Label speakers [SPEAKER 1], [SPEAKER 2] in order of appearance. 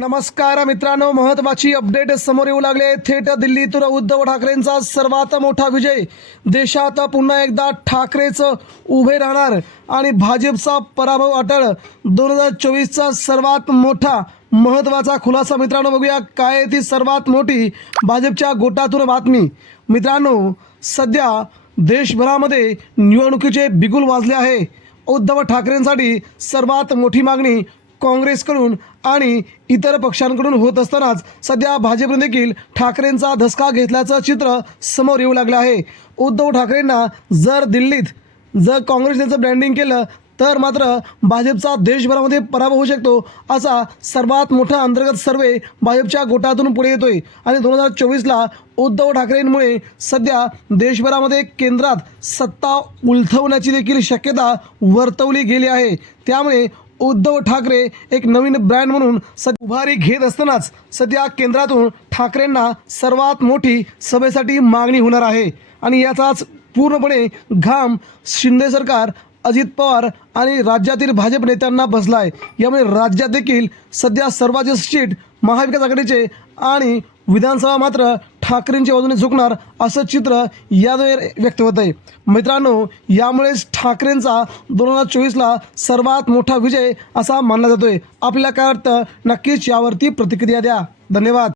[SPEAKER 1] नमस्कार मित्रांनो महत्वाची अपडेट समोर येऊ लागले. थेट दिल्लीतून उद्धव ठाकरेंचा सर्वात मोठा विजय. देशात पुन्हा एकदा ठाकरेच उभे राहणार आणि भाजपचा पराभव अटळ. दोन हजार चोवीसचा सर्वात मोठा महत्त्वाचा खुलासा मित्रांनो बघूया. काय आहे ती सर्वात मोठी भाजपच्या गोटातून बातमी. मित्रांनो सध्या देशभरामध्ये निवडणुकीचे बिगुल वाजले आहे. उद्धव ठाकरेंसाठी सर्वात मोठी मागणी काँग्रेसकडून आणि इतर पक्षांकडून होत असतानाच सध्या भाजपने देखील ठाकरेंचा धसका घेतल्याचं चित्र समोर येऊ लागलं आहे. उद्धव ठाकरेंना जर दिल्लीत जर काँग्रेसने जर ब्रँडिंग केलं तर मात्र भाजपचा देशभरामध्ये पराभव होऊ शकतो असा सर्वात मोठा अंतर्गत सर्वे भाजपच्या गोटातून पुढे येतोय. आणि दोन हजार चोवीसला उद्धव ठाकरेंमुळे सध्या देशभरामध्ये केंद्रात सत्ता उलथवण्याची देखील शक्यता वर्तवली गेली आहे. त्यामुळे उद्धव ठाकरे एक नवीन ब्रँड म्हणून सध्या उभारी घेत असतानाच सध्या केंद्रातून ठाकरेंना सर्वात मोठी सभेसाठी मागणी होणार आहे. आणि याचाच पूर्णपणे घाम शिंदे सरकार अजित पवार आणि राज्यातील भाजप नेत्यांना बसला आहे यामुळे राज्यात देखील सध्या सर्वांचे सीट महाविकास आघाडीचे आणि विधानसभा मात्र ठाकरेंच्या बाजूने झुकणार असं चित्र याद्वारे व्यक्त होत आहे. मित्रांनो यामुळेच ठाकरेंचा दोन हजार चोवीसला सर्वात मोठा विजय असा मानला जातोय. आपल्याला काय वाटतं? नक्कीच यावरती प्रतिक्रिया द्या. धन्यवाद.